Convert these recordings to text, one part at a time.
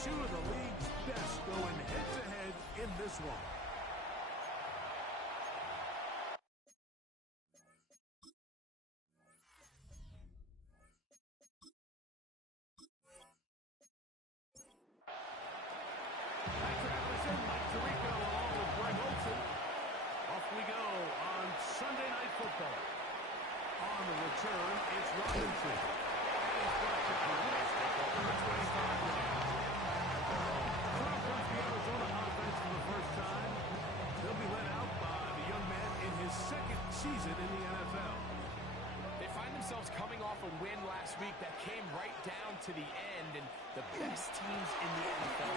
Two of the league's best going head-to-head in this one. Sunday Night Football. On the return, it's Robinson. And he's got the Buccaneers take over the 25-yard. Crowd comes the Arizona offense for the first time. They'll be led out by the young man in his second season in the NFL. They find themselves coming off a win last week that came right down to the end, and the best teams in the NFL,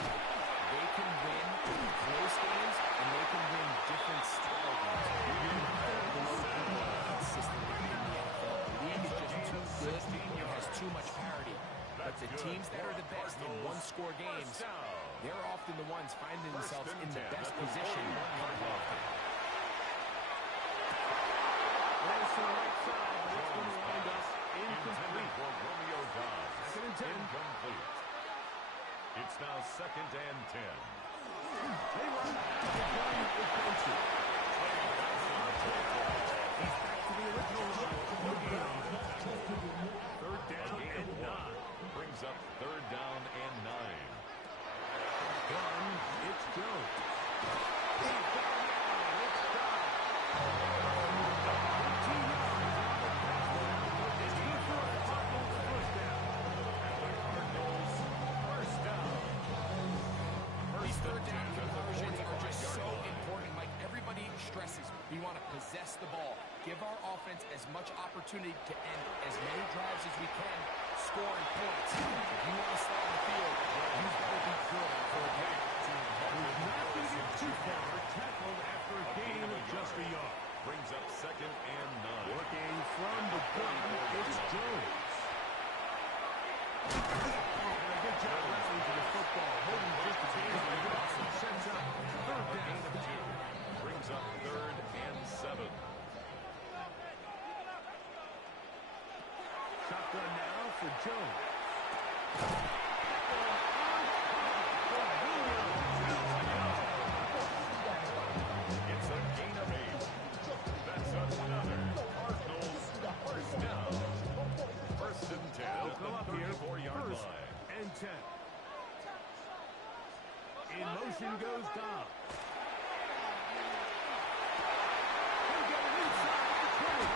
they can win close games, and they can win different style games. Consistently in the NFL. The league is just too good. It has too much parity. But the teams that are the best in one-score games, they're often the ones finding themselves in the best position more often. Pass to the right side, but it's going to wind up incomplete. For Romeo Doubs. Second and 10. Incomplete. It's now 2nd and 10. They run back to the gun with Benson. He's back to the original line. No gain. 3rd down and 9. Brings up 3rd down and 9. Gun, it's Jones. He's down now. It's done. 15 yards on the pass down. It's good for the Cardinals first down. And the Cardinals first down. These third down conversions are just so important. Like everybody stresses, we want to possess the ball. Give our offense as much opportunity to end as many drives as we can, scoring points. If you want to stay on the field, you better be good on 4th down. He's not going to get too far. Tackled after a gain of just a yard. Brings up 2nd and 9. Working from the gun, it's Jones. And a good job rallying to the football. Holding just a gain of a yard. Sends up 3rd down. Gain of 2. Brings up 3rd and 7. Shotgun now for Jones. It's a gain of 8. That's another Cardinals first down. 1st and 10 They'll at come up the here. 34-yard 1st line. and 10. In motion goes Dobbs. He'll get it inside the 20.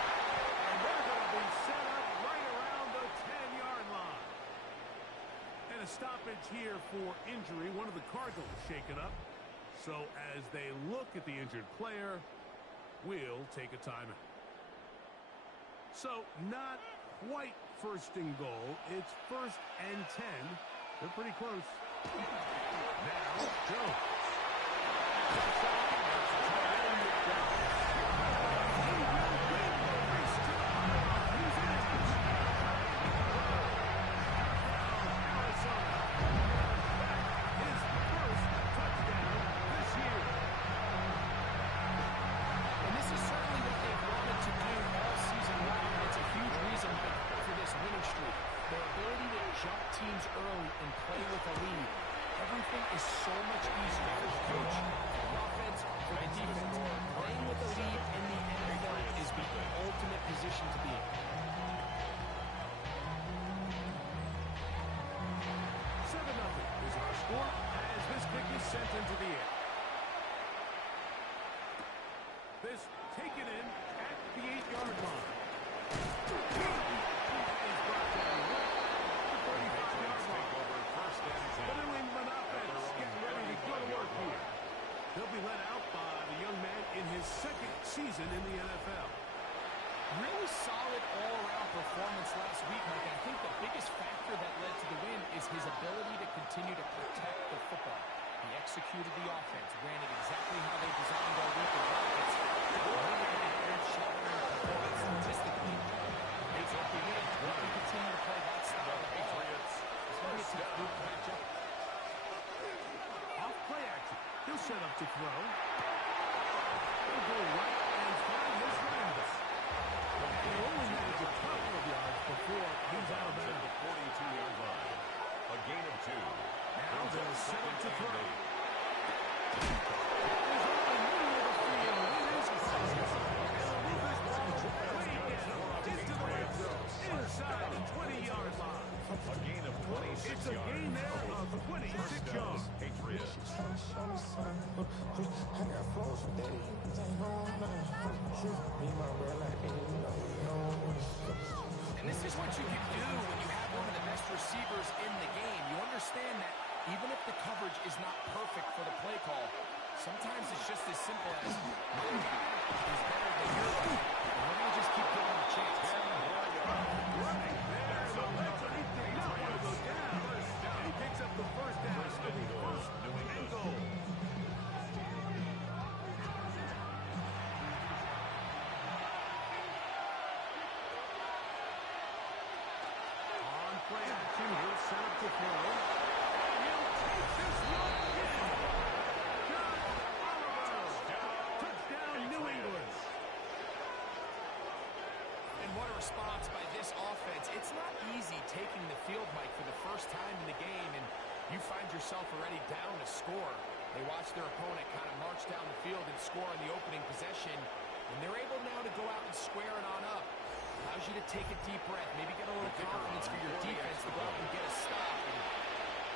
And they're going to be set up right around the 10-yard line. And a stoppage here for injury. One of the Cardinals shaken up. So as they look at the injured player, we'll take a timeout. So not quite 1st and goal. It's 1st and 10. They're pretty close. Now, Jones. Teams early and play with a lead. Everything is so much easier for the coach, for the offense, for the defense. Playing with a lead in the NFL is the ultimate position to be in. 7-0 is our score as this kick is sent into the air. This taken in at the 8-yard line. The New England offense getting ready to go to work here. They'll be led out by the young man in his second season in the NFL. Really solid all-around performance last week, Mike. I think the biggest factor that led to the win is his ability to continue to protect the football. He executed the offense, ran it exactly how they designed their week of offense. Statistically, it's looking good. We can continue to play that style of Patriots. It's going to be a tough group to match up. Off play action. He'll set up to throw. He'll go right and find his running back. He only managed a couple of yards before he's out of bounds. The 42-yard line. A gain of 2. Now they'll And this is what you can do when you have one of the best receivers in the game. You understand that even if the coverage is not perfect for the play call, sometimes it's just as simple as my guy is better than your guy. And we're going to just keep giving him a chance. Running there, so he did not want to go down. And he picks up the first down. First and goal. On play action, he'll set up to throw. And he'll take this one again. John Oliver. Touchdown, New England. And what a response by this offense. It's not easy taking the field, Mike, for the first time in the game, and you find yourself already down a score. They watch their opponent kind of march down the field and score on the opening possession, and they're able now to go out and square it on up. Allows you to take a deep breath, maybe get a little confidence for your defense to go out and get a stop. And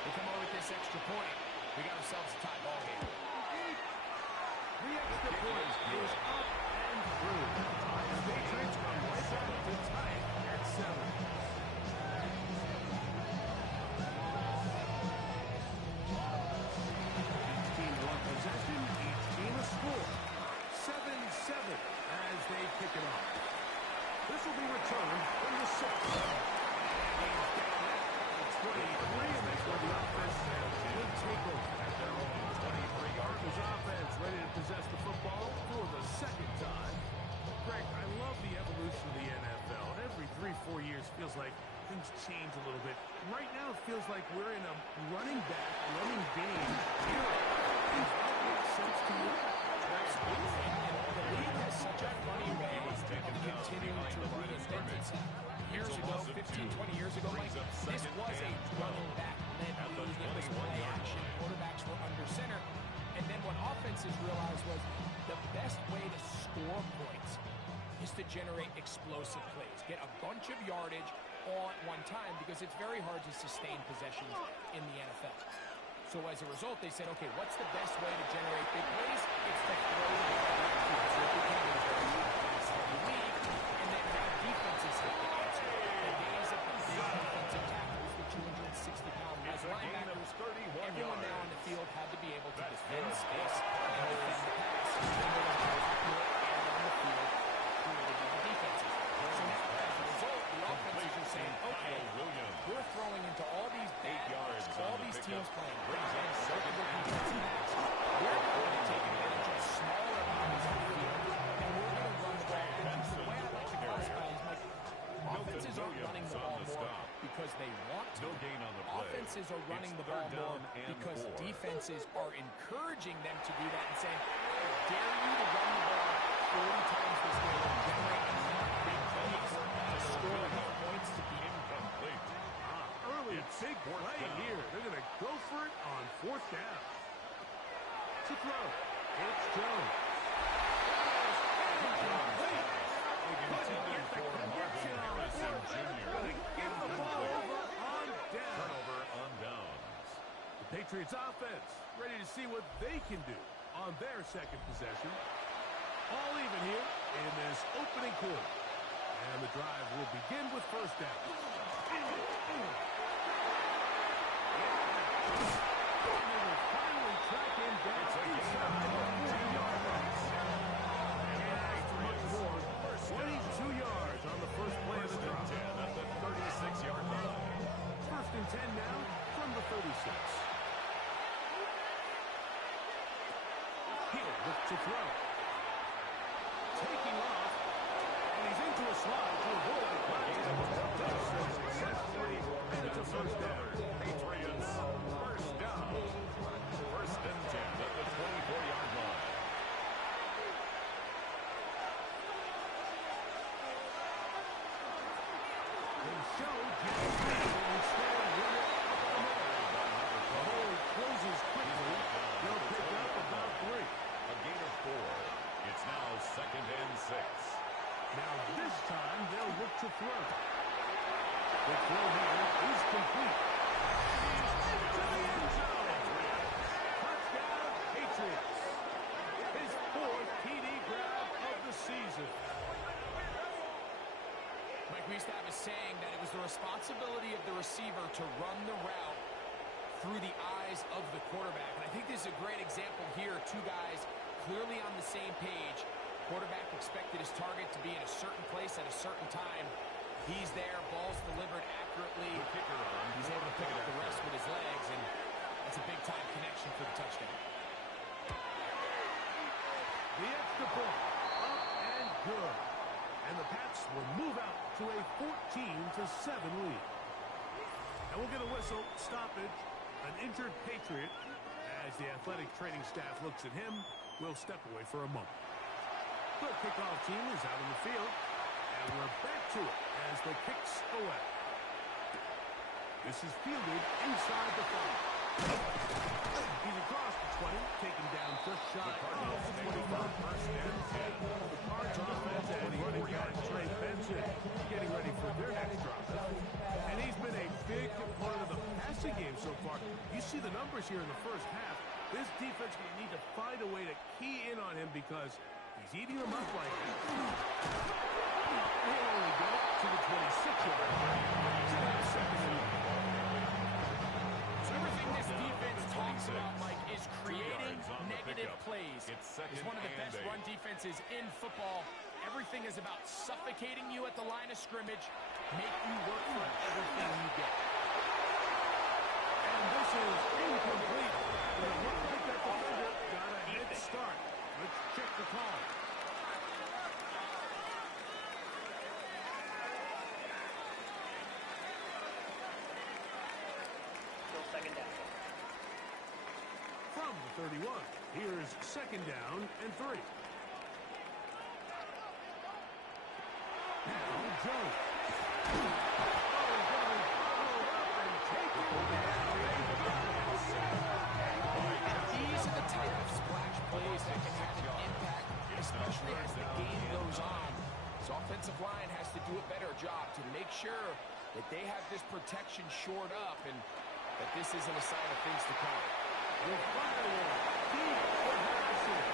they come over with this extra point. We got ourselves a tie ball game. The extra point is up and through. The Patriots come right back to tie it at 7. Each team one possession, each team a score. 7-7 as they kick it off. This will be returned from the 6. Gains down at the 23, and that's where the offense will take over. At their own 23-yard. His offense ready to possess the football for the second time. Greg, I love the evolution of the NFL. Every 3-4 years feels like things change a little bit. Right now it feels like we're in a running back, running game era. Does that make sense to you? Absolutely. And the league has such a funny way of continuing to reinvent itself. Years ago, 15, 20 years ago, Mike, this was a running back-led league. It was play action. Quarterbacks were under center. And then what offenses realized was the best way to score points is to generate explosive plays. Get a bunch of yardage all at one time because it's very hard to sustain possessions in the NFL. So as a result, they said, okay, what's the best way to generate big plays? It's to throw the ball downfield. So it became a very pass-heavy league, and then have defenses hit the answer. The days of the big defensive tackles, the 260-pound linebackers, everyone now on the field had to be able to defend space and defend the pass. And there was a lot more air on the field created by the defenses. So now, as a result, the offenses are saying, okay, we're throwing into all these bad yards, all these teams playing great and circular defensive backs. We're going to take advantage of smaller bodies on the field, and we're going to run the ball. And the way I like to classify is, Mike, offenses aren't running the ball more because they want to. Offenses are running the ball more because defenses are encouraging them to do that and saying, I dare you to run the ball 40 times this game and generate enough big plays to score enough points to be incomplete. Early big play here. They're going to go for it on 4th down. To throw. It's Jones. Give the ball over on down. Turnover on downs. The Patriots offense ready to see what they can do on their second possession. All even here in this opening quarter. And the drive will begin with 1st down. Finally track him down inside the 40-yard line. And after much more, 22 yards on the first play of the drive. At the 36-yard line. 1st and 10 now from the 36. He'll look to throw. Taking off, and he's into a slide to avoid the contact. Does so successfully, and it's a 1st down. Patriots, 1st down. 1st and 10 at the 24-yard line. They show Jimmy Graham instead run it up the middle. The hole closes quickly. They'll pick up about 3. A gain of 4. It's now 2nd and 6. Now this time they'll look to throw. The throw here is complete. He's into the end zone. Touchdown, the responsibility of the receiver to run the route through the eyes of the quarterback. And I think this is a great example here. Two guys clearly on the same page. Quarterback expected his target to be in a certain place at a certain time. He's there, ball's delivered accurately. He's able to pick up the rest with his legs, and that's a big-time connection for the touchdown. The extra point, up and good. And the Pats will move out to a 14-7 lead. And we'll get a whistle, stoppage, an injured Patriot. As the athletic training staff looks at him, we'll step away for a moment. The kickoff team is out in the field, and we're back to it as the kicks away. This is fielded inside the 5. He's across the 20, taken down just shy of the 25. First and 10. The Cards offense and running back Trey Benson getting ready for their next drive. And he's been a big component of the passing game so far. You see the numbers here in the first half. This defense will need to find a way to key in on him because he's eating them up like that. He'll only get it to the 26-yard line. So everything this defense talks about, Mike, is creating negative plays. It's one of the best run defenses in football. Everything is about suffocating you at the line of scrimmage, make you work for everything you get. And this is incomplete. But it looked like that defender got a head start. Let's check the call. Still second down. From the 31, here's second down and 3. Now Jones. These are the type of splash plays that can have an impact, especially as the game goes on. So offensive line has to do a better job to make sure that they have this protection shored up and that this isn't a sign of things to come. The firewall deep for Harrison.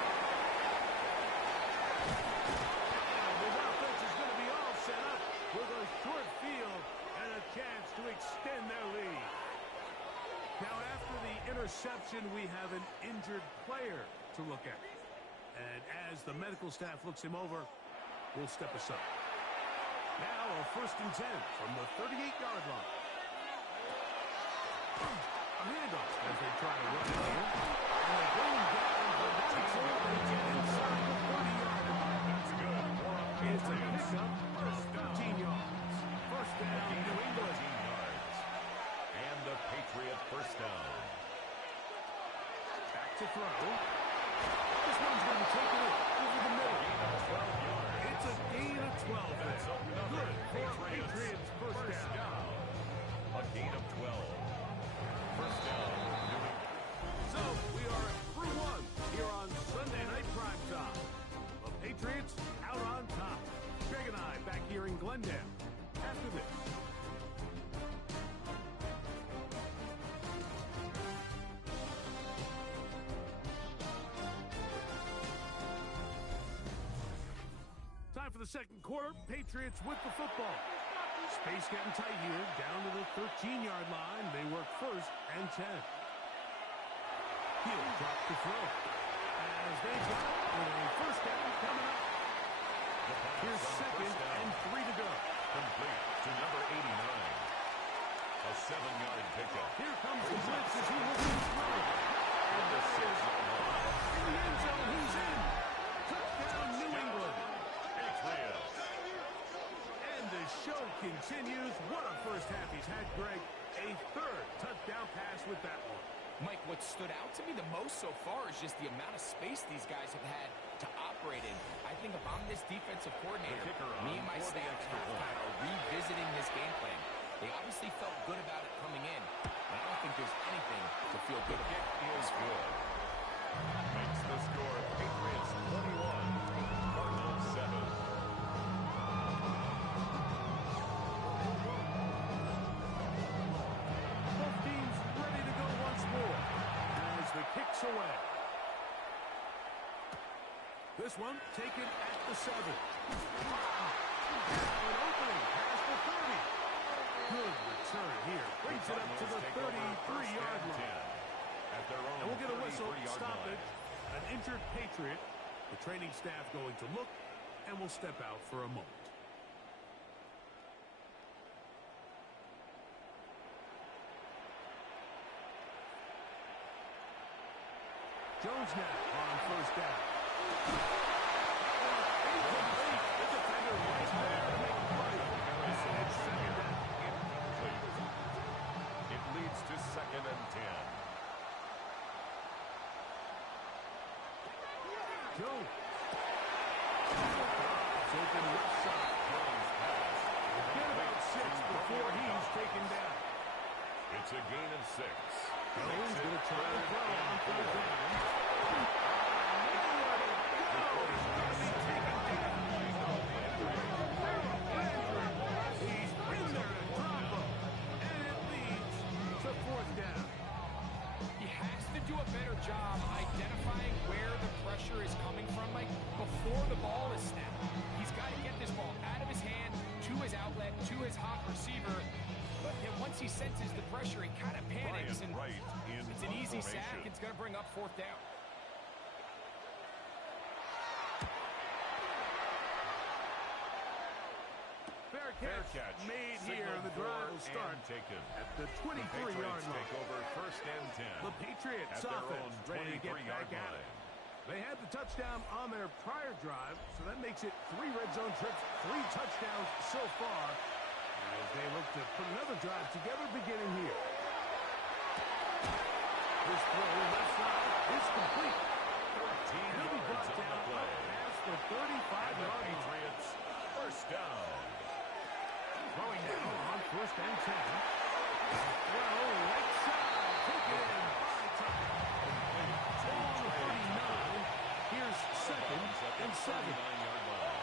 And his offense is going to be all set up with a short field and a chance to extend their lead. Now, after the interception, we have an injured player to look at. And as the medical staff looks him over, we'll step aside. Now, a 1st and 10 from the 38-yard line. A handoff as they try to run it here. And they bring him down for that until they get inside the 40-yard line. That's good. It's a pickup for 13 yards. First down, New England. 13 yards. And the Patriot first down. Back to throw. This one's going to be taken over the middle. Gain of 12 yards. It's a gain of 12 That's there. another Good for Patriots first down. A gain of 12. First down, New England. So we are through one here on Sunday Night Prime Time. The Patriots out on top. Greg and I back here in Glendale after this. Time for the second quarter. Patriots with the football. Space getting tight here. Down to the 13-yard line. They work 1st and 10. He'll drop the throw. As they got a first down coming up. Here's 2nd and 3 to go. Complete to number 89. A 7-yard pickup. Here comes the blitz as he looks to throw. And this is in the end zone. He's in. Touchdown, New England. Patriots. And the show continues. What a first half he's had, Greg. A 3rd touchdown pass with that one. Mike, what stood out to me the most so far is just the amount of space these guys have had to operate in. I think if I'm this defensive coordinator, me and my staff at halftime are revisiting this game plan. They obviously felt good about it coming in, but I don't think there's anything to feel good about. It is good. Makes the score Patriots 21, Cardinals 7. Both teams ready to go once more as the kicks away. This one taken at the 7. Now an opening past the 30. Good return here. Brings it up to the 33-yard line. At their own And we'll get a whistle, 33-yard stoppage. line. An injured Patriot. The training staff going to look, and will step out for a moment. Jones now on first down. Incomplete. The defender right there to make a play. It's second down. Incomplete. It leads to 2nd and 10. Jones. It's open left side. Jones pass. Get about 6 before he's taken down. It's a gain of 6. Jones going to try to throw on third down. He's in there to drop him. And it leads to 4th down. He has to do a better job identifying where the pressure is coming from, Mike, before the ball is snapped. He's got to get this ball out of his hand, to his outlet, to his hot receiver. But then once he senses the pressure, he kind of panics. And Wright in it's an easy sack. formation. It's going to bring up 4th down. Fair catch made here. The drive will start taken. at the The 23-yard Patriots line. take over 1st and 10. The Patriots At their offense own ready to get 23-yard back at it. line. They had the touchdown on their prior drive, so that makes it 3 red zone trips, 3 touchdowns so far, as they look to put another drive together beginning here. This throw left side is complete. 13 He'll be brought yards on down the play. past the And the 35-yard line. Patriots, 1st down. Throwing down on 1st and 10. Well, right side, taken in by Tucker. Ball on the 39. Here's 2nd and 7. 39-yard line.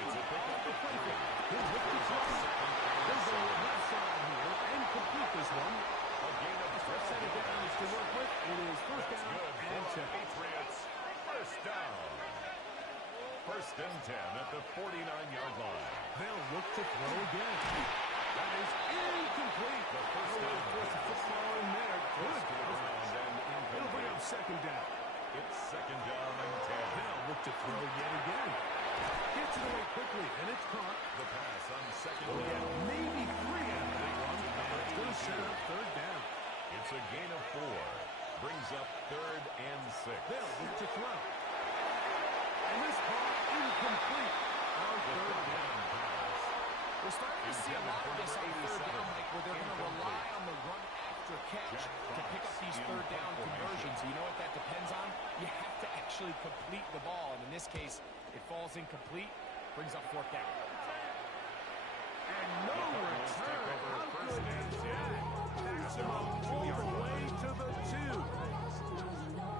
It's a pickup of 3. He'll hit the throw. He'll go left side here and complete this one. A gain of First set of downs to work with. It is 1st That's down good and for 10. the Patriots. 1st down. 1st and 10 at the 49-yard line. They'll look to throw again. That is incomplete. The first No way to down force a pass. football in there. Close Good. to the ground and It'll bring up incomplete. 2nd down. It's 2nd down and 10. They'll look to throw yet again. Gets it away quickly, and it's caught. The pass on 2nd We'll get down. maybe 3 out of that one. And it's going to set up 3rd down. It's a gain of 4. Brings up 3rd and 6. They'll look to throw. And this ball incomplete on 3rd down. We're starting to see a lot of this on 3rd down, Mike, where they're going to rely on the run after catch to pick up these 3rd down conversions. You know what that depends on? You have to actually complete the ball. And in this case, it falls incomplete, brings up 4th down. And no return. How good is that? Backs him up all the way to the 2.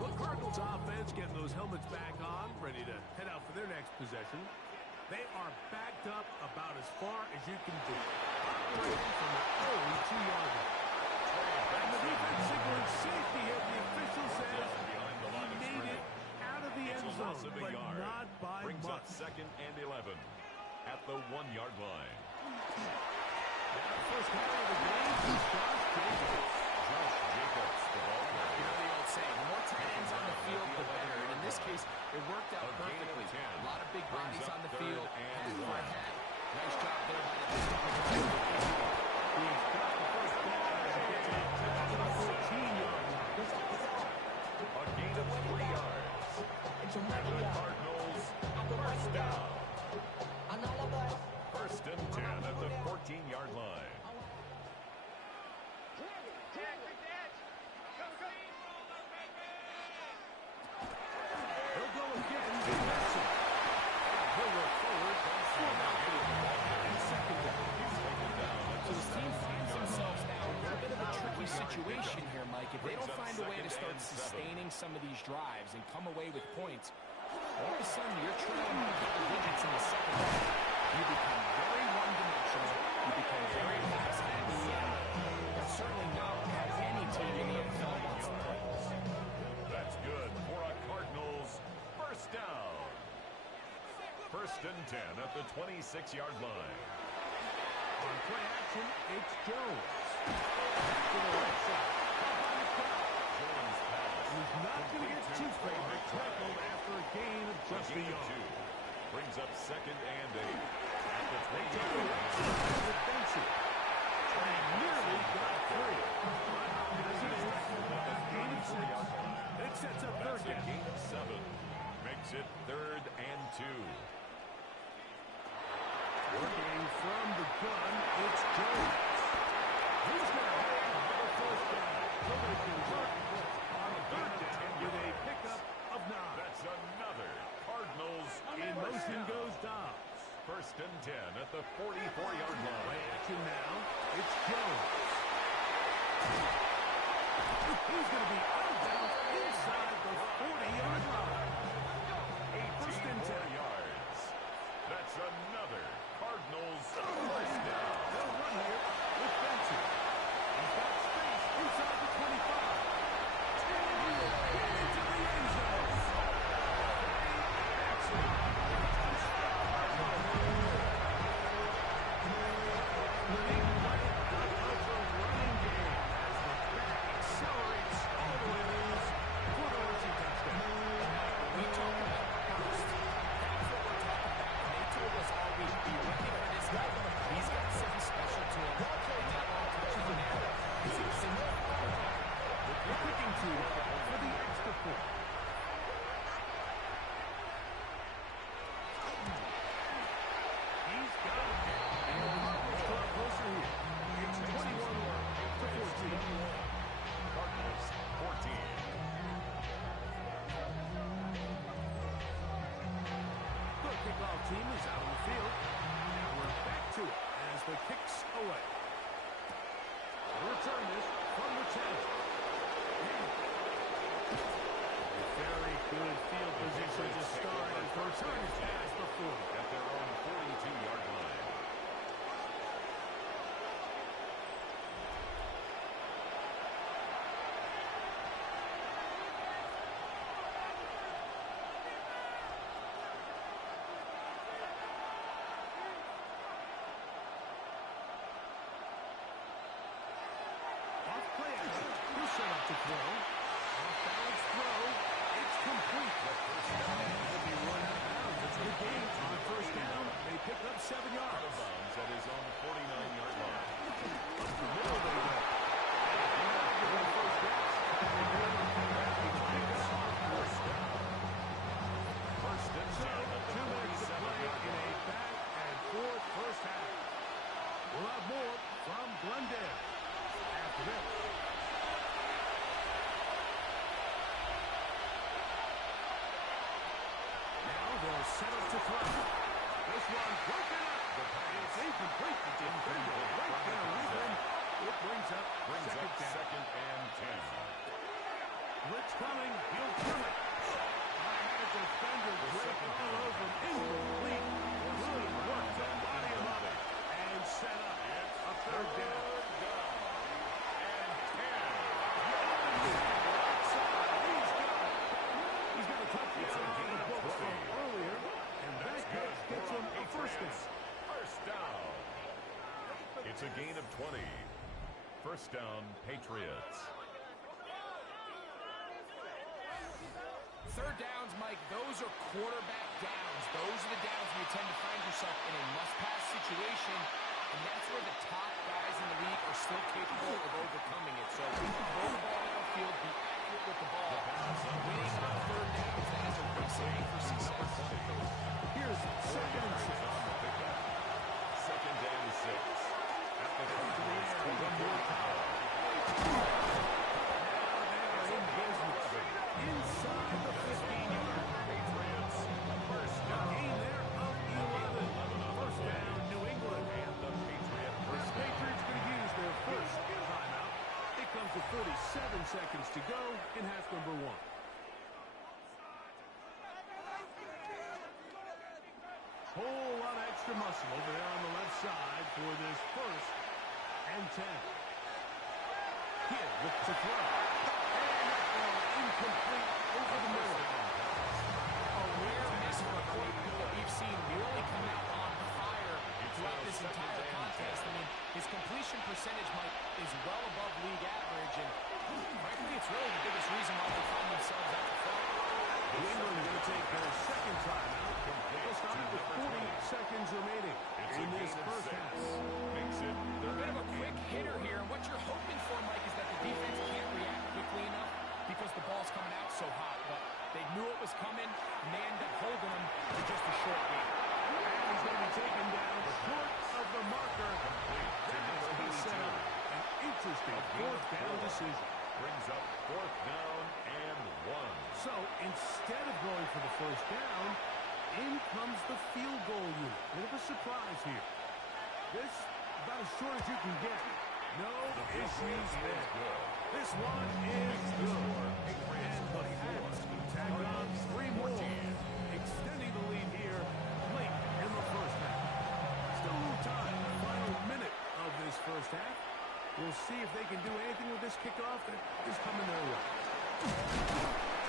The Cardinals offense getting those helmets back on, ready to head out for their next possession. They are backed up about as far as you can be. Operating from the own 2-yard line. And the defense signaling safety here. The official says he made it out of the end zone, but not by Brings up much. 2nd and 11 at the 1-yard line. First carry of the game is Josh Jacobs. Josh Jacobs, the ball You carrier. know the old saying, the more tight ends on the field, the better. And in this case, it worked out A gain of perfectly. 10. A lot of big Brings bodies up on the 3rd field. and Head for 1. head. Nice job there by the He's got the first down as he gets it to the 14-yard line. A gain of 3 yards. And the Cardinals, 1st down. 1st and 10 at the 14-yard line. He'll go again to Benson. He'll work forward for Malcolm. And 2nd down. So this team finds themselves now in a bit of a tricky situation here, Mike. If they don't find a way to start sustaining some of these drives and come away with points, all of a sudden you're trailing double digits in the 2nd half. You become very one-dimensional. You become very haphazard. That's certainly not how any team in the NFL wants to play. That's good for a Cardinals 1st down. 1st and 10 at the 26-yard line. On play action. It's Jones. To the right side. Jones pass. He's not going to get too far tackled after a gain of just a yard. Brings up 2nd and 8. At the They 20 take it outside with Benson. And nearly got free. But as it is, a gain of 6. It sets up third That's a down. gain of 7. Makes it 3rd and 2. Working from the gun, it's Jones. He's going to have a first down. So they convert on the third down with a pickup of 9. That's another Cardinals In motion goes Dobbs. 1st and 10 at the 44-yard Play line. action now. It's Jones. He's going to be out of bounds inside the 40-yard line. 1st and 10. yards. That's another Cardinals first down. They'll run here with Benson. He's got space inside the 25. And he will get into the end zone. Team is out on the field. Now we're back to it as the kicks away. We'll return this from the 10. Very good field position to start and return it past the 40. At their own 42-yard line. Play action. He'll set up to throw. Off-balance throw. It's complete. He'll be run out of bounds. It's a good gain on 1st down. They pick up 7 Out of yards. bounds at his own 49-yard line. Up the middle they go. And the first down. First and 10 at the 2 minutes to play 47-yard in a line. back and forth first half. We'll have more from Glendale after this. Now they'll set up to throw. This one broken up. It's incomplete. The defender right there with him. It brings up second down. 2nd and 10. Blitz coming. He'll turn it. I had a defender break all over him. Incomplete. Good work to body him up and set up a third down. He's got a touchdown on the books from earlier, and that catch gets him a first down. First down. It's a gain of 20. First down, Patriots. Third downs, Mike, those are quarterback downs. Those are the downs where you tend to find yourself in a must-pass situation, and that's where the top guys in the league are still capable of overcoming it. So throw the ball downfield, be accurate with the ball. Winning on third downs, that is a recipe for success. Here's 2nd and 6. Second and 6. At the Inside the 15-yard. Patriots. First down. Gain there of 11. First down, New England. And the Patriot The first down. Patriots going to use their first timeout. It comes with 47 seconds to go in half number 1. Whole lot of extra muscle over there on the left side for this 1st and 10. Here with to throw. And that ball incomplete over the middle. A rare miss for a quarterback that we've seen really come out on fire throughout this entire contest. I mean, his completion percentage, Mike, is well above league average, and frankly, it's really the biggest reason why they find themselves at the front. New England going to take their second timeout. They'll start it with 40 seconds remaining in this first half. Makes it A bit of a quick hitter here. What you're hoping for, Mike, is that the defense can't react quickly enough because the ball's coming out so hot. But they knew it was coming, and they ended up holding them for just a short game. And he's going to be taken down short of the marker. That is going to set up an interesting fourth down decision. brings up fourth down and 1. So instead of going for the first down, in comes the field goal unit. Bit of a surprise here. This about as short as you can get. No issues there. This one is good. And the Pats tack on 3 more, extending the lead here late in the first half. Still a little time, final minute of this first half. We'll see if they can do anything with this kickoff that is coming their way.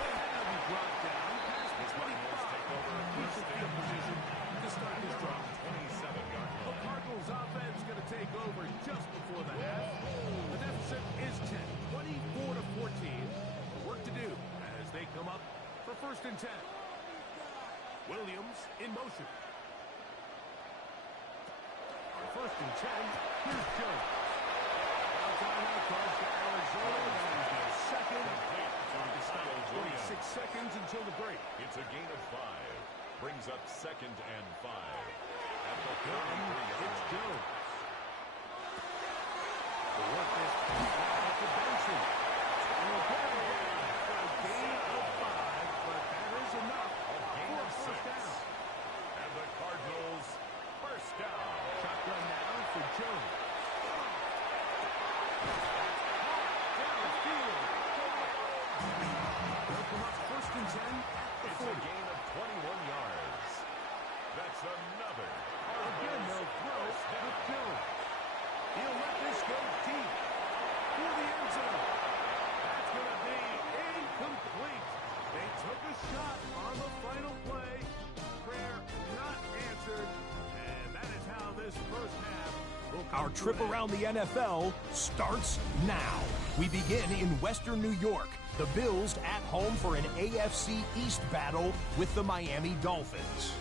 That'll be brought down past the 25. Decent field position to start this drive. 27-yard The Cardinals offense going to take over just before the half. The deficit is 10, 24-14. Work to do as they come up for first and 10. Williams in motion. On first and 10, here's Jones. Timeout calls for Arizona. That is their second. Going to stop 26 seconds until the break. It's a gain of 5. Brings up second and 5. At the It's Jones. The work this out to Benson. And we'll get him down for a gain of 5, but that is enough for a first down. And the Cardinals first down. Shotgun now for Jones. First and 10 at the 40. It's a gain of 21 yards. That's another. Again, they'll throw with Jones. He'll let this go deep for the end zone. That's going to be incomplete. They took a shot on the final play. Prayer not answered. And that is how this first half will come. Our trip around the NFL starts now. We begin in Western New York. The Bills at home for an AFC East battle with the Miami Dolphins.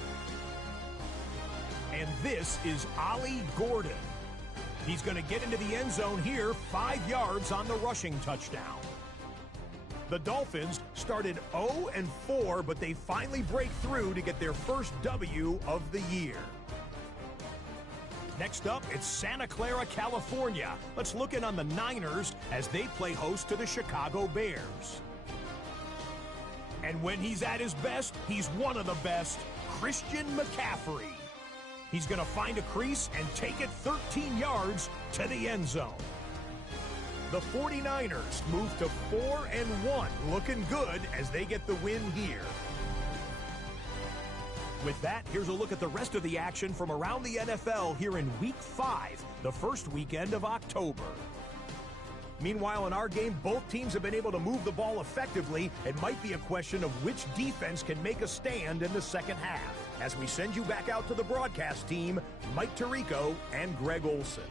And this is Ollie Gordon. He's going to get into the end zone here, 5 yards on the rushing touchdown. The Dolphins started 0-4, but they finally break through to get their first W of the year. Next up, it's Santa Clara, California. Let's look in on the Niners as they play host to the Chicago Bears. And when he's at his best, he's one of the best, Christian McCaffrey. He's going to find a crease and take it 13 yards to the end zone. The 49ers move to 4-1, looking good as they get the win here. With that, here's a look at the rest of the action from around the NFL here in Week 5, the first weekend of October. Meanwhile, in our game, both teams have been able to move the ball effectively. It might be a question of which defense can make a stand in the second half. As we send you back out to the broadcast team, Mike Tirico and Greg Olson.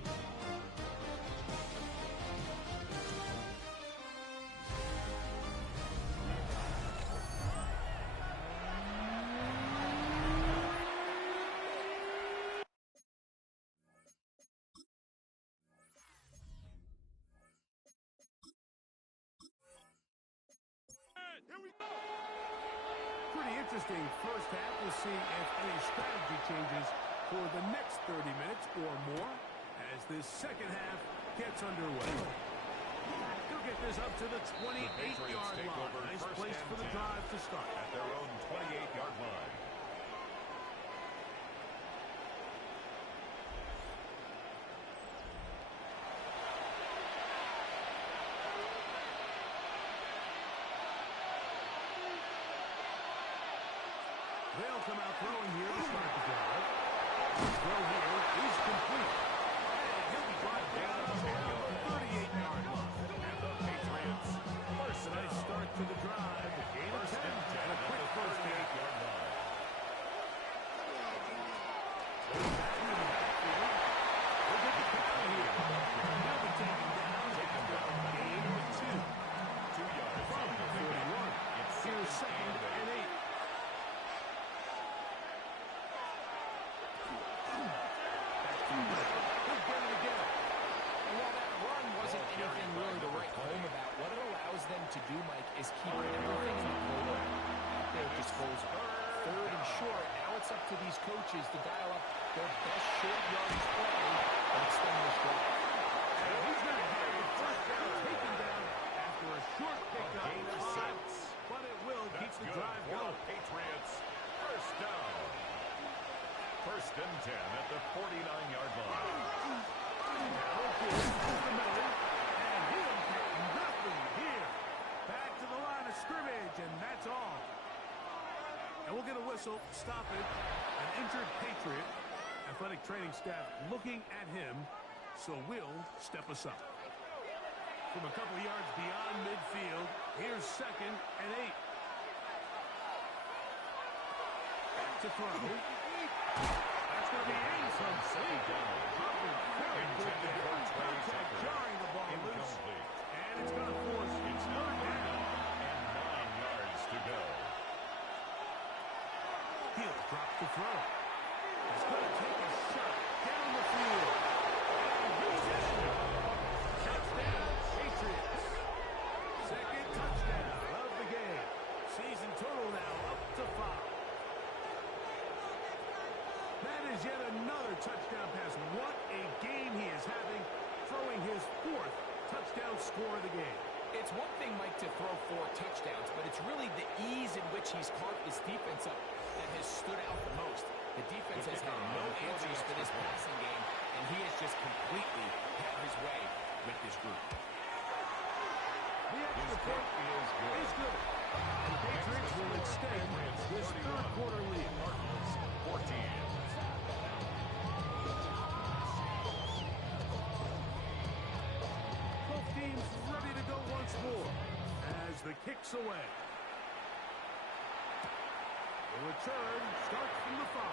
Pretty interesting first half. We'll see if any strategy changes for the next 30 minutes or more as this second half gets underway. He'll get this up to the 28-yard line. Nice place for the drive to start. At their own 28-yard line. They'll come out throwing here to start the drive. His throw here is complete. And he'll be brought down at the 38-yard line. And the Patriots first A nice start to the drive. A gain of 10 and a quick first down. 38-yard line. to do, Mike, is keep everything in the goal at their disposal. Third and short, now it's up to these coaches to dial up their best short yardage play and extend this drive. And he's going to have the first down taken down after a short pickup. Gain of 6. But it will keep the drive going. Patriots, first down. First and 10 at the 49-yard line. Now Gibbs is the middle, and he'll get nothing here. Back to the line of scrimmage, and that's all. And we'll get a whistle, stop it. An injured Patriot. Athletic training staff looking at him, so we'll step aside. From a couple yards beyond midfield, here's second and 8. To throw. That's going to be aimed from second down. Very good there. Contact jarring the ball loose. And it's going to force third down. And 9 yards to go. He'll drop the throw. He's going to take a shot down the field. And he's in. Touchdown, Patriots. Second touchdown of the game. Season total now up to 5. That is yet another touchdown pass. What a game he is having, throwing his 4th touchdown score of the game. It's one thing, Mike, to throw 4 touchdowns, but it's really the ease in which he's carved this defense up that has stood out the most. The defense has had no answers for this passing game, and he has just completely had his way with this group. The extra point is good. And the Patriots will extend this third quarter lead. Cardinals, 14. Both teams ready to go once more as the kick's away. The return starts from the 5.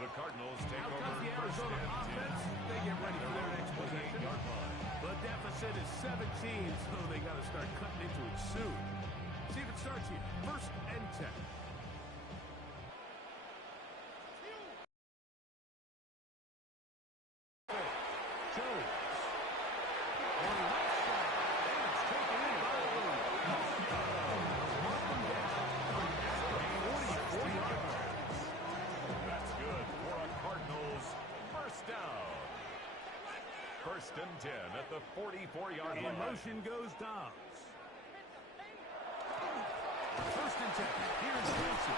The Cardinals take Out over comes the first Arizona and 10. offense. They get ready for their next possession. The deficit is 17, so they got to start cutting into it soon. See if it starts here. First and 10. Jones. On the left side. And it's taken in by Williams. Mark him down at the 44-yard line. That's good for a Cardinals first down. First and 10 at the 44-yard In line. motion goes Dobbs. First and 10. Here's Wilson.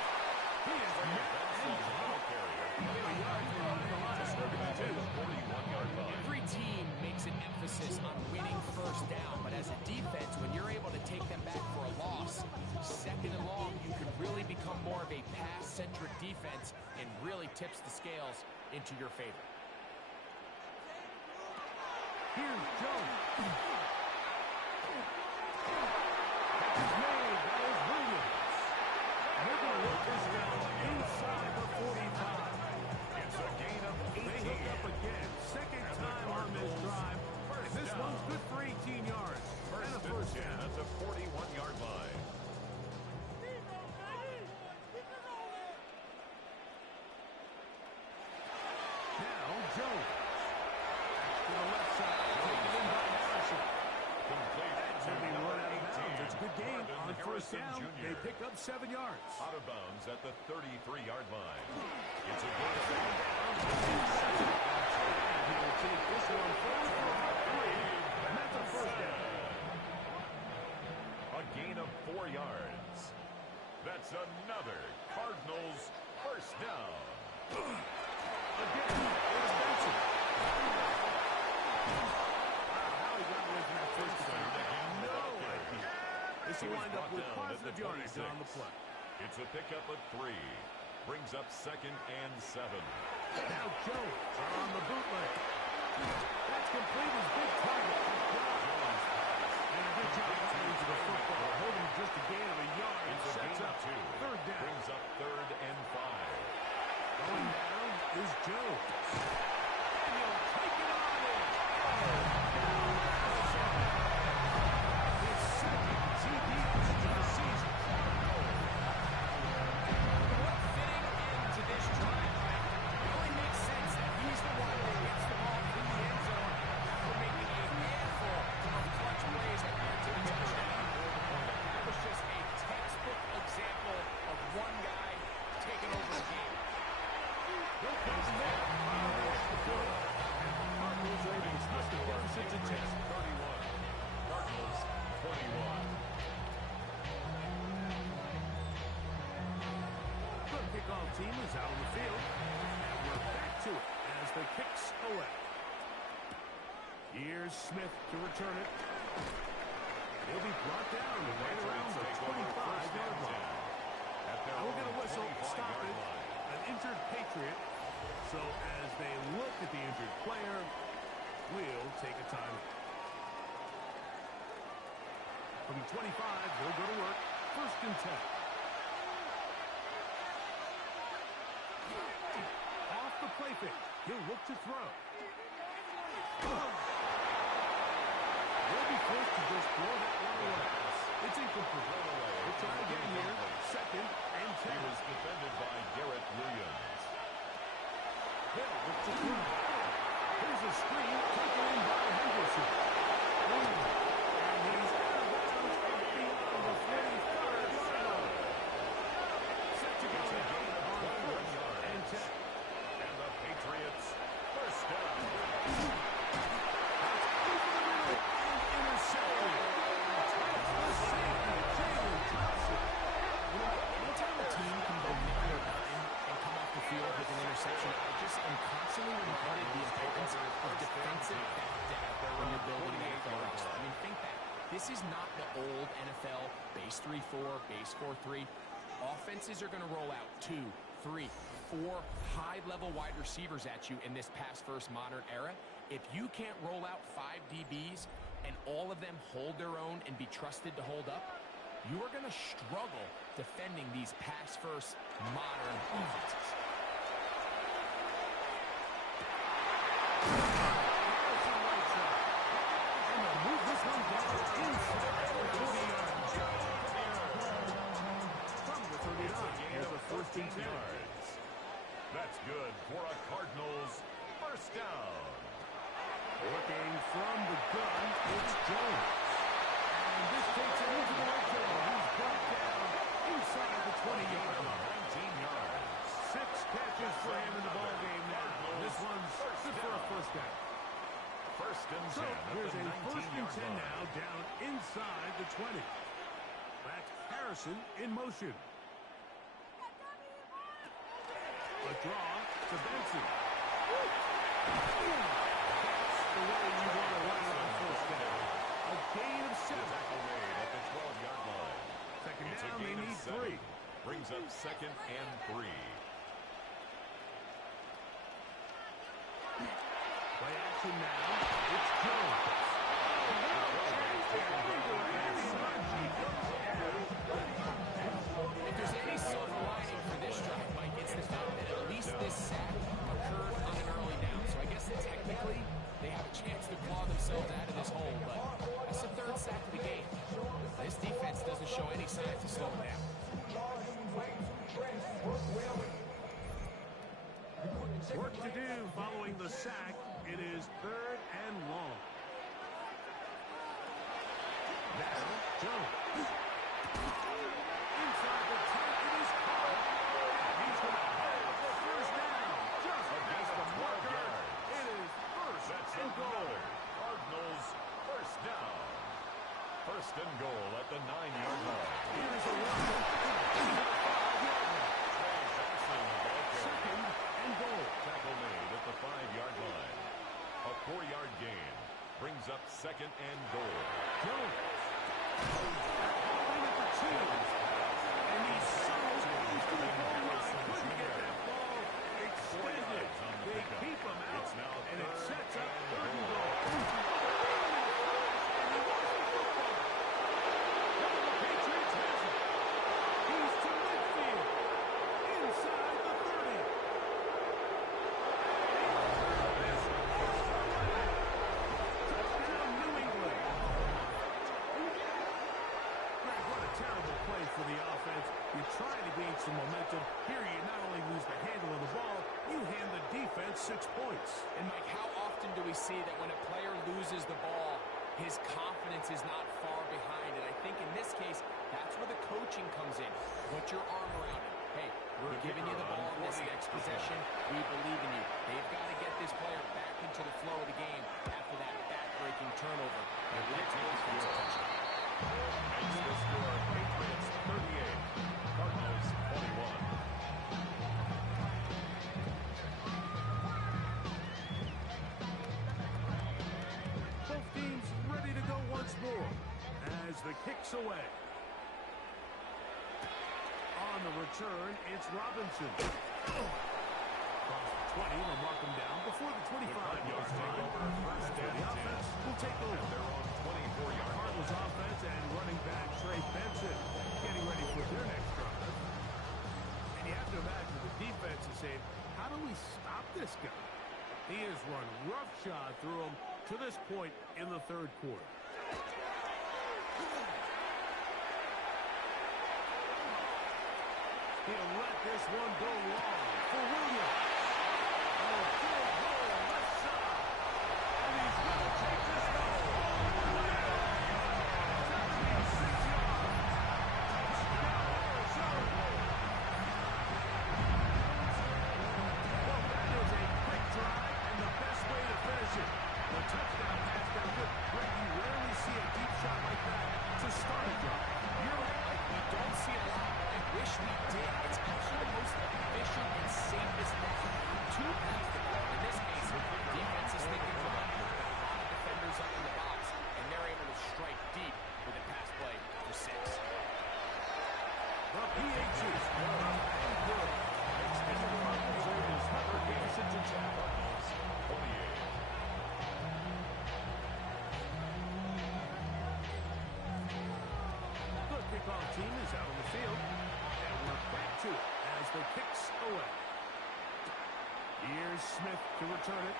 He is met and dropped. A yard behind the line of scrimmage, too. 41-yard line. Every team makes an emphasis on winning first down, but as a defense, when you're able to take them back for a loss, second and long, you can really become more of a pass-centric defense and really tips the scales into your favor. Here's Jones. Catch is made. That is Williams. And they're going to work this down inside the 45. It's a gain of 18. They hook up again. Second time on this drive. And this one's good for 18 yards. And a first down. At the 41-yard line. Now Jones. To the left side. Taken in by Harrison. Complete That's going to be run out of bounds. It's a good gain Marvin on first Harrison down. Jr. They pick up 7 yards. Out of bounds at the 33-yard line. It's a gain of 8. He will take this one forward for about 3. And that's a first down. A gain of 4 yards. That's another Cardinals first down. Again, it's Benson. How he got away from that first down, I have no idea. This will wind up with positive yardage on the play. It's a pickup of 3. Brings up second and 7. Now Jones on the bootleg. That's complete as big target. And a good job holding to the football. Holding just a gain of a yard. It's a Sets gain up of 2. third down. Brings up third and 5. Going down is Jones. And he'll take it on in. His second TD of the season. What fitting end to this drive, Mike? It only makes sense that he's the one that team is out on the field. And we're back to it as the kick's away. Here's Smith to return it. He'll be brought down right around the 25-yard line. And we'll get a whistle, stop it. An injured Patriot. So as they look at the injured player, we'll take a time. From the 25, they'll go to work. 1st and 10. Off the play fake. He'll look to throw. They'll be forced to just throw that one away. It's incomplete. We'll try again here. 2nd and 10. He was defended by Garrett Williams. Hill look to throw. Here's a screen taken in by Henderson. And he's out of bounds up beyond the 43rd yard line. Set to go on 1st and 10. And the Patriots, 1st down. That's over the middle and intercepted. The safety, Jalen Thompson. Anytime a team can go nickel or dime and come off the field with an interception, I just am constantly reminded the importance of defensive back depth when you're building an NFL roster. I mean, think back. This is not the old NFL base 3-4, base 4-3. Offenses are going to roll out 2, 3, 4 high-level wide receivers at you in this pass-first modern era. If you can't roll out 5 DBs and all of them hold their own and be trusted to hold up, you are going to struggle defending these pass-first modern offenses. And they'll move this one down inside the 40 yards. From the 39, here's a 1st and 10. yards. That's good for a Cardinals 1st down. Looking from the gun, it's Jones. And this takes him into the red zone. He's brought down inside the 20-yard line. 19 yards. 6 catches for him in the ballgame now. This one's good for a 1st down. 1st and 10. So at here's the a 1st and 10 19-yard now line. down inside the 20. That's Harrison in motion. A draw to Benson. That's the way you want to run on 1st down. A gain of 7. Tackle made at the 12-yard line. Second It's a down, they gain of need 7. 3. Brings up 2nd and 3. Play action now. It's Jones. If there's any silver lining for this drive, Mike, it's the fact that at least this sack occurred on an early down. So I guess technically they have a chance to claw themselves out of this hole, but that's the 3rd sack of the game. This defense doesn't show any signs of slowing down. Work to do following the sack. It is 3rd and long. Now, Jones. Inside the 10, it is caught. He's going to have the 1st down. Just against the marker. It is 1st and goal. Cardinals 1st down. 1st and goal at the 9-yard line. Here's a run. To the 5-yard line. Trey Benson, ball carrier. 2nd and goal. Tackle made at the 5-yard line. A 4-yard gain brings up 2nd and goal. Jones. Holding at the 2. And he's so close to the goal line. Couldn't get that ball extended. They keep him out. And it sets up 3rd and goal. And he wants the football. The Patriots has it. He's to midfield. Inside the 30. Touchdown, New England. Greg, what a terrible play for the offense. You're trying to gain some momentum. Here you not only lose the handle of the ball, you hand the defense 6 points. And Mike, how often do we see that when a player loses the ball, his confidence is not far behind? And I think in this case, that's where the coaching comes in. Put your arm around him. Hey, we're giving you the ball in this next possession. We believe in you. They've got to get this player back into the flow of the game after that back-breaking turnover. And let's go for a touchdown. Makes the score Patriots 38, Cardinals 21. kicks away. On the return, it's Robinson. Across the 20, they'll mark him down before the 25-yard line. The offense will take over. Their own 24-yard Cardinals offense and running back Trey Benson getting ready for their next drive. And you have to imagine the defense is saying, how do we stop this guy? He has run roughshod through him to this point in the third quarter. He'll let this one go long for Williams. And a big hole left side. And he's going to take this home. 76 yards. Now Arizona. Well, that is a quick drive and the best way to finish it. The touchdown pass down good. Greg, you rarely see a deep shot like that to start a drive. You're right, Mike. We don't see it a lot. I wish we did. It's actually the most efficient and safest method to pass the ball. In this case, the defense is thinking for running. We've got a lot of defenders up in the box, and they're able to strike deep with a pass play for 6. The PHs are up and good. Extended the Cardinals Ravens Hunter Davidson to Chapel. 28. The kickoff team is out on the field. And we're back to it as the kicks away. Here's Smith to return it.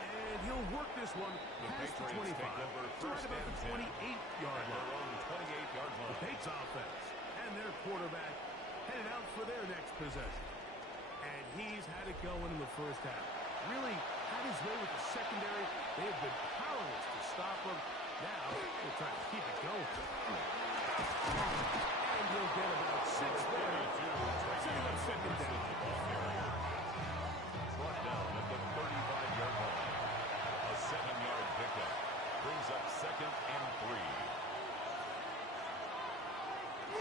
And he'll work this one past the 25. To right about the 28-yard line. Their own 28-yard The line. Pates offense and their quarterback headed out for their next possession. And he's had it going in the first half. Really had his way with the secondary. They have been powerless to stop him. Now they'll try to keep it going. And he'll get about 6 there. Setting up second down. Brought down at the 35-yard line. A 7-yard pickup brings up 2nd and 3. They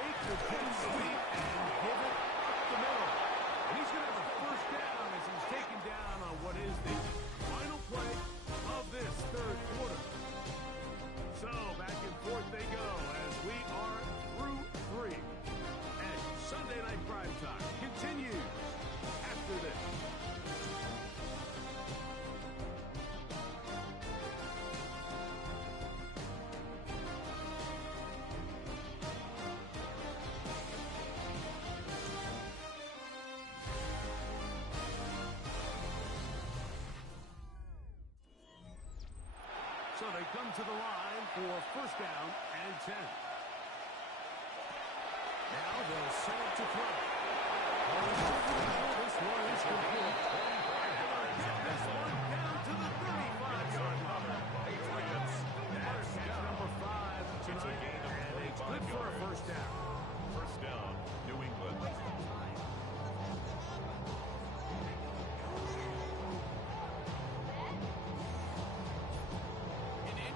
fake the jet sweep and give it up the middle. And he's going to have a first down as he's taken down on what is the final play of this third quarter. So back and forth they go as we are through 3. And Sunday Night Primetime continues after this. So they come to the line for first down and 10. Now they'll set up to throw. This one is complete. This one down to the 35-yard line. That's catch number 5 tonight, and it's good for a first down. First down, New England.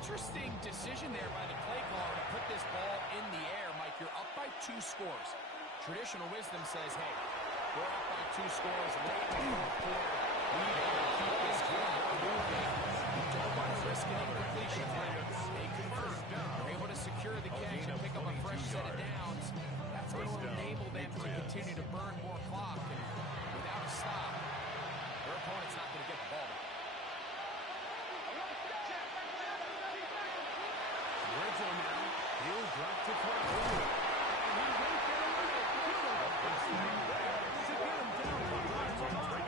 Interesting decision there by the play caller to put this ball in the air. Mike, you're up by 2 scores. Traditional wisdom says, hey, we're up by 2 scores late in the fourth quarter. We need to keep this game moving. You don't want to risk an incompletion. They convert. They're able to secure the catch and pick up a fresh set of downs. That's going to enable them to continue to burn more clock. And without a stop, their opponent's not going to get the ball back. Red zone now. He'll drop to throw. And he won't get away. To get him down behind the line.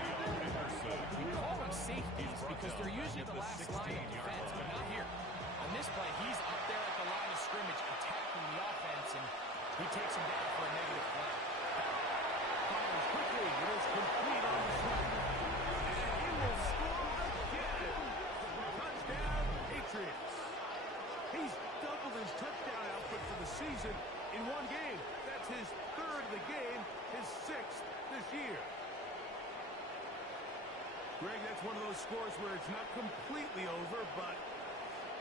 We call them safeties because they're usually the last line of defense, but not here. On this play, he's up there at the line of scrimmage attacking the offense, and he takes him down for a negative play. Fires quickly. It is complete on the swing. And he will score again. Touchdown, Patriots. He's doubled his touchdown output for the season in one game. That's his 3rd of the game, his 6th this year. Greg, that's one of those scores where it's not completely over, but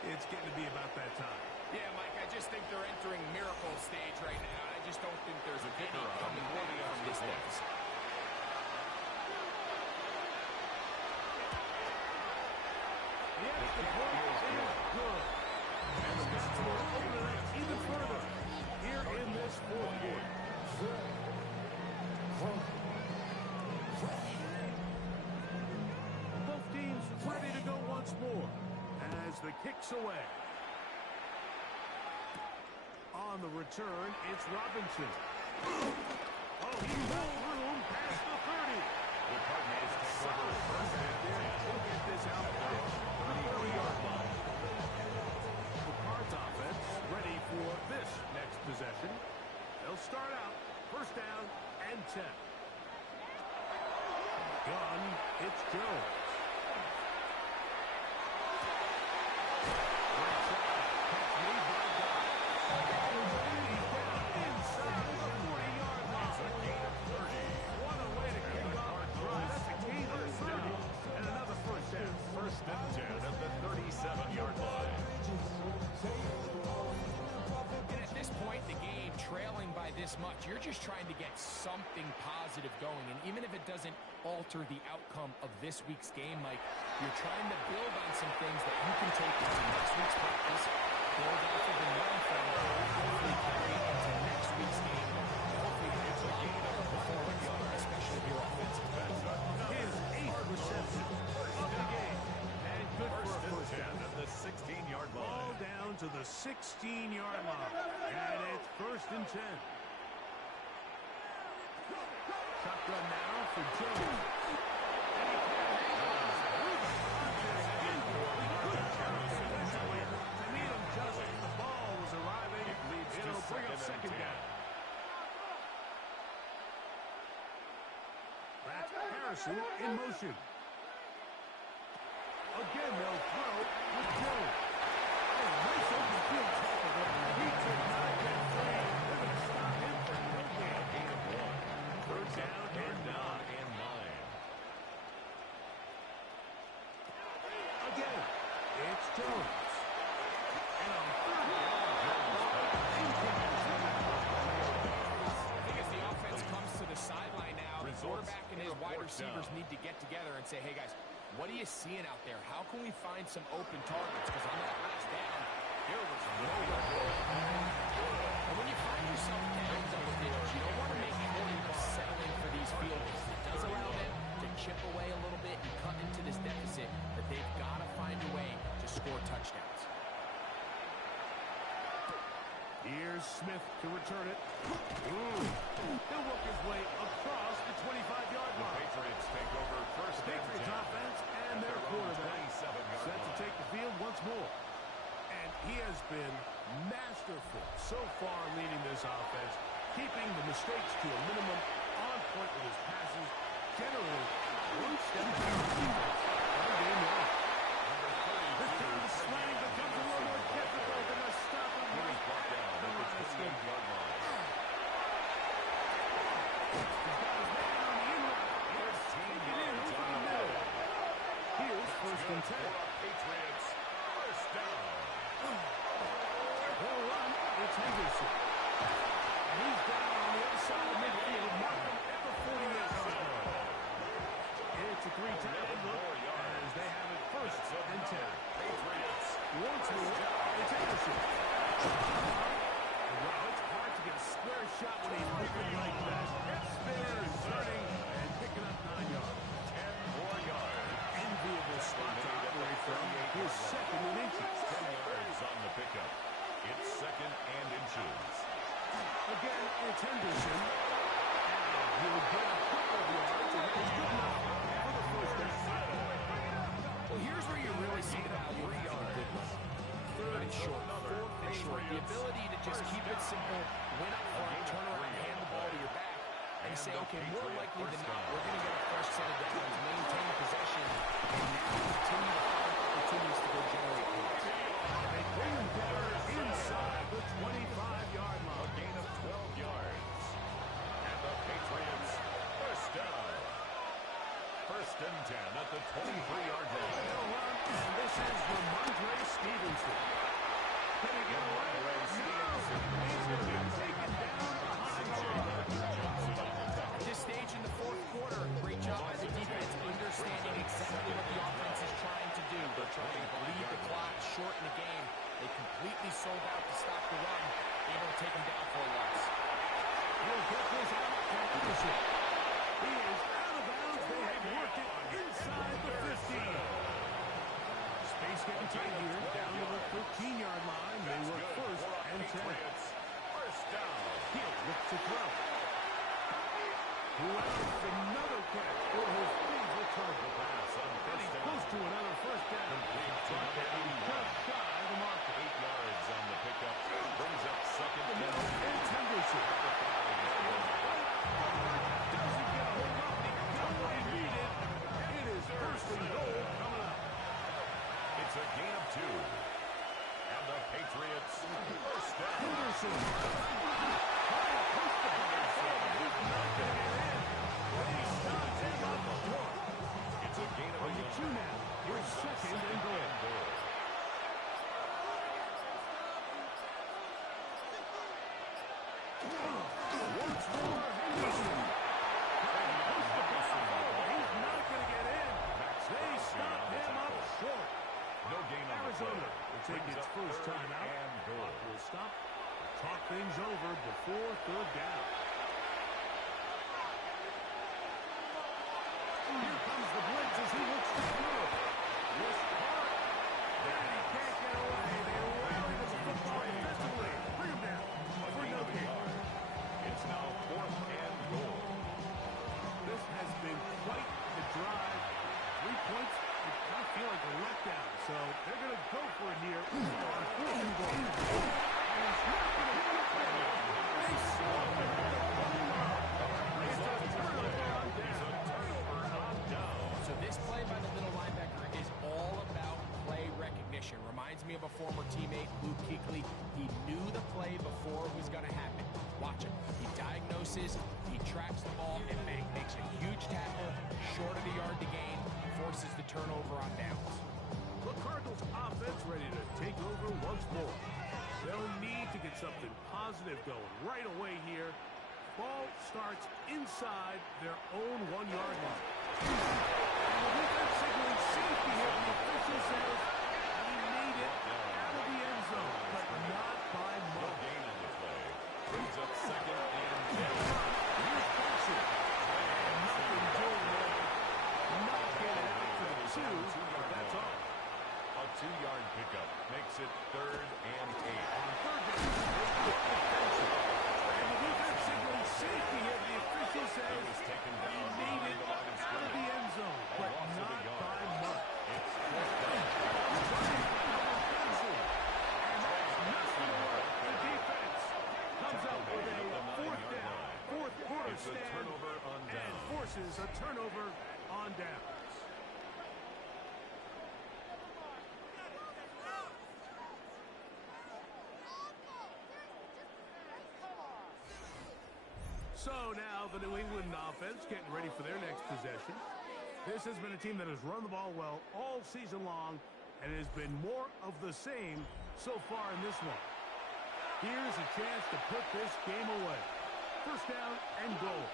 it's getting to be about that time. Yeah, Mike, I just think they're entering miracle stage right now. I just don't think there's a penny coming back from this deficit. Yes, the point is will open it up even further here in this fourth quarter. Both teams ready to go once more as the kick's away. On the return, it's Robinson. Oh, he's got room past the 30. The Cardinals take over first and 10. We'll get this out there. 30-yard line. The Cards offense ready for this next possession. They'll start out first down and 10. Gun, it's Jones. First and 10 at the 37-yard line. And at this point, the game trailing by this much, you're just trying to get something positive going. And even if it doesn't alter the outcome of this week's game, Mike, you're trying to build on some things that you can take into next week's practice, build off of and learn from, hopefully carry it into next week's game. Hopefully it's a game of performance, especially your offensive. His 8th reception of the game. And good for a first down. At the 16-yard line. Ball down to the 16-yard line. And it's first and 10. Shotgun now for Jones. To meet him just as the ball was arriving, it'll bring up second down. That's Harrison in motion. Again, they'll throw with Jones. Oh, nice open field tackle there. He could not get free. They're going to stop him from no gain. Gain of 1. Third down and 9. Again, it's Jones. And on third down, I think as the offense comes to the sideline now, the quarterback and his wide receivers need to get together and say, hey, guys, what are you seeing out there? How can we find some open targets? Because on that last down, there was nowhere to go. And when you find yourself down double digits, you don't want to make sure you're settling for these field goals. It does allow them to chip away a little bit and cut into this deficit, but they've got to find a way to score touchdowns. here's Smith to return it. He'll work his way across the 25-yard The line. Patriots take over first and Patriots 10. offense and their Their own quarterback 27-yard set to line. take the field once more. And he has been masterful so far leading this offense, keeping the mistakes to a minimum, on point with his passes, generally one step ahead of the defense. One game long. This time the slang becomes a little more difficult than the stop him right Brought at down the at line the of scrimmage. 28-yard line. He's got his man on the in route. Yes, take it in over the middle. Here's first and 10. Patriots, first down. They'll run. It's Henderson. And he's down on the other side of midfield, marking at the 48-yard line. It's a three-tight end look as they have it first and 10. Patriots. Once more, it's Henderson. Well, it's hard to get a square shot when he's moving like that. Spinner turning and picking up 9 yards. 10 more yards. Enviable spot to operate from. His second and inches. 10 yards on the pickup. It's second and inches. Again, it's Henderson. And he'll get a couple of yards, and it's good enough for the first down. Well, here's where you really see the value of having goodness. Third and short, fourth and short. The ability to just keep it simple, win up front, turn around, hand the ball to your back, and say, okay, more likely than not, we're going to get a fresh set of downs, maintain possession, and now continue to find opportunities to go generate points. They bring him down inside the 25-yard line. A gain of 12 yards. And the Patriots, first down. First and 10 at the 23-yard line. They'll run, and this is Ramondre Stevenson. Can he get away? No! He's going to be taken down behind the line. At this stage in the fourth quarter, great job by the defense, understanding exactly what the offense is trying to do. They're trying to bleed the clock, shorten the game. They completely sold out timeout. Clock will stop. Talk things over before third down. Here comes the blitz as he looks to throw. This caught. And he can't get away. They rally to the football defensively. Bring him down for no gain. It's now 4th and goal. This has been quite the drive. 3 points, you kind of feel like a letdown. So they're going to go for it here on 4th and goal. And it's not going to be they swung it at the 1-yard. It's a turnover on down. So this play by the middle linebacker is all about play recognition. Reminds me of a former teammate, Luke Kuechly. He knew the play before it was going to happen. Watch him. He diagnoses, he tracks the ball, and bang, makes a huge tackle, short of the yard to gain, forces the turnover on downs. The Cardinals offense ready to take over once more. They'll need to get something positive going right away here. Ball starts inside their own 1-yard line. And the defense signaling safety here. The official says he made it out of the end zone, but not by No much. gain on the play. Brings up 2nd and 10. Here's Benson. Nothing doing there. Not getting out to the 2, but that's all. A 2-yard pickup makes it 3rd and 8. On third down, they put Benson. And the defense signaling safety here. The official says He was taken he down made behind it the line of out of scrimmage. the end zone, A but loss of a not yard. by much. It's 4th down. Benson. And that's nothing to work. The defense comes up with a 4th down, 4th quarter It's a stand, turnover on and down. forces a turnover on downs. So now the New England offense getting ready for their next possession. This has been a team that has run the ball well all season long and has been more of the same so far in this one. Here's a chance to put this game away. First down and goal.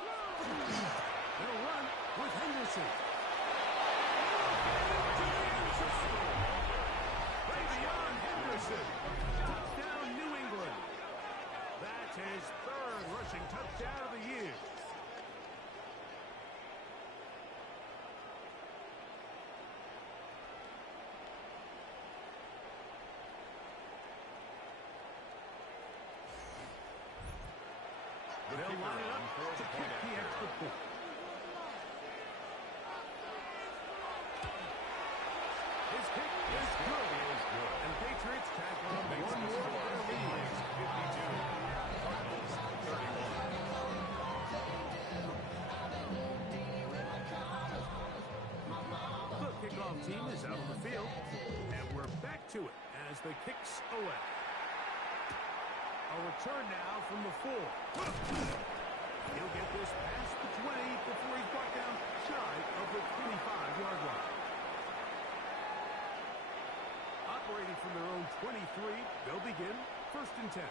They'll run with Henderson. Ravion Henderson. Touchdown, New England. That's his 3rd rushing touchdown of the year. The They'll kicker line it on up fourth to point kick the after. extra point. His kick is good. And the Patriots tack on one more to their lead. 52. Cardinals 31. The kickoff team is out on the field. And we're back to it as the kicks away. A return now from the 4. He'll get this past the 20 before he's brought down shy of the 25-yard line. Operating from their own 23, they'll begin 1st and 10.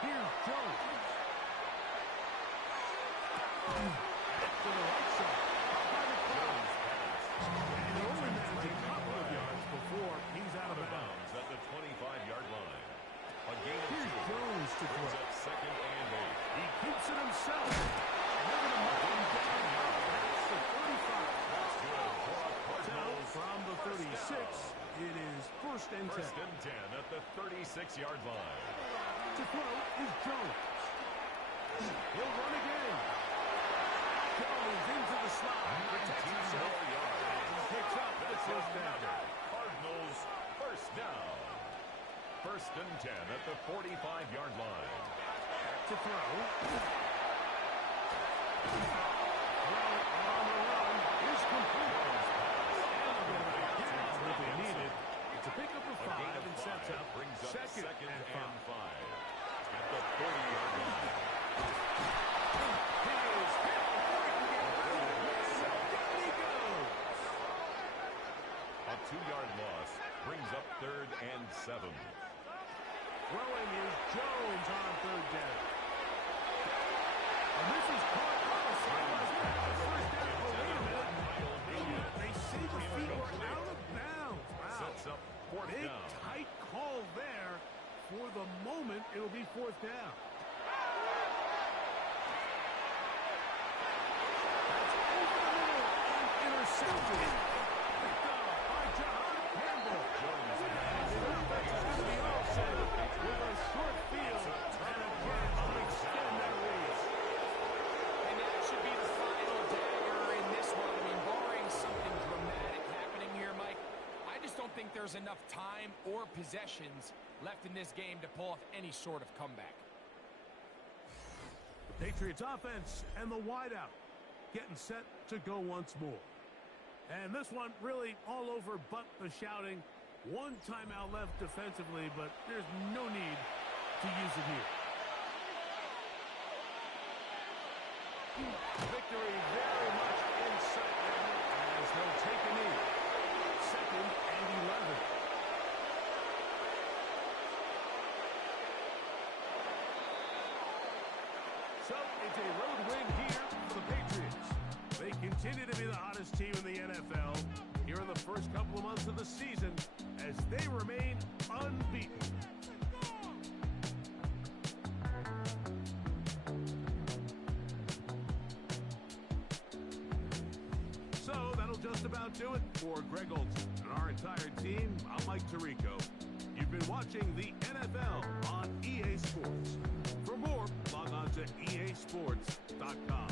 Here's Jones. To the right side. By the Cardinals. And only managing a couple of yards before he's out of bounds. At the 25-yard line. A gain of Here's 2. Jones to Brings throw. up 2nd and 8. He keeps it himself. They're going to mark him down. That's the 35. Good for a So Cardinals. from the 36, it is 1st and 10. 1st and 10 at the 36-yard line. To throw is Jones. He'll run again. Jones into the slot. Protects 19 himself. more yards. And picks up the That's first down. another Cardinals 1st down. 1st and 10 at the 45-yard line. To throw. Throw on the run is complete. And they'll get it again what they needed. It's a pickup of 5 and sets up brings up 2nd and 5. 5 at the 40-yard line. He is hit before he can get rid of it. Down he goes. A 2-yard loss brings up 3rd and 7. Throwing is Jones on 3rd down. And this is caught on the sideline. First down. Oh, wait a minute. They say the feet were out of bounds. Wow. first down. Intercepted. Picked off by Jahan Campbell. And the offset with a short field and a chance to extend that lead. And that should be the final dagger in this one. I mean, barring something dramatic happening here, Mike, I just don't think there's enough time or possessions left in this game to pull off any sort of comeback. The Patriots offense and the wideout getting set to go once more. And this one really all over but the shouting. One timeout left defensively, but there's no need to use it here. Victory very much in sight now as they'll take a knee. 2nd and 11. So it's a road win here for the Patriots. They continue to be the hottest team in the NFL here in the first couple of months of the season as they remain unbeaten. So that'll just about do it for Greg Olsen and our entire team. I'm Mike Tirico. You've been watching the NFL on EA Sports. For more, log on to easports.com.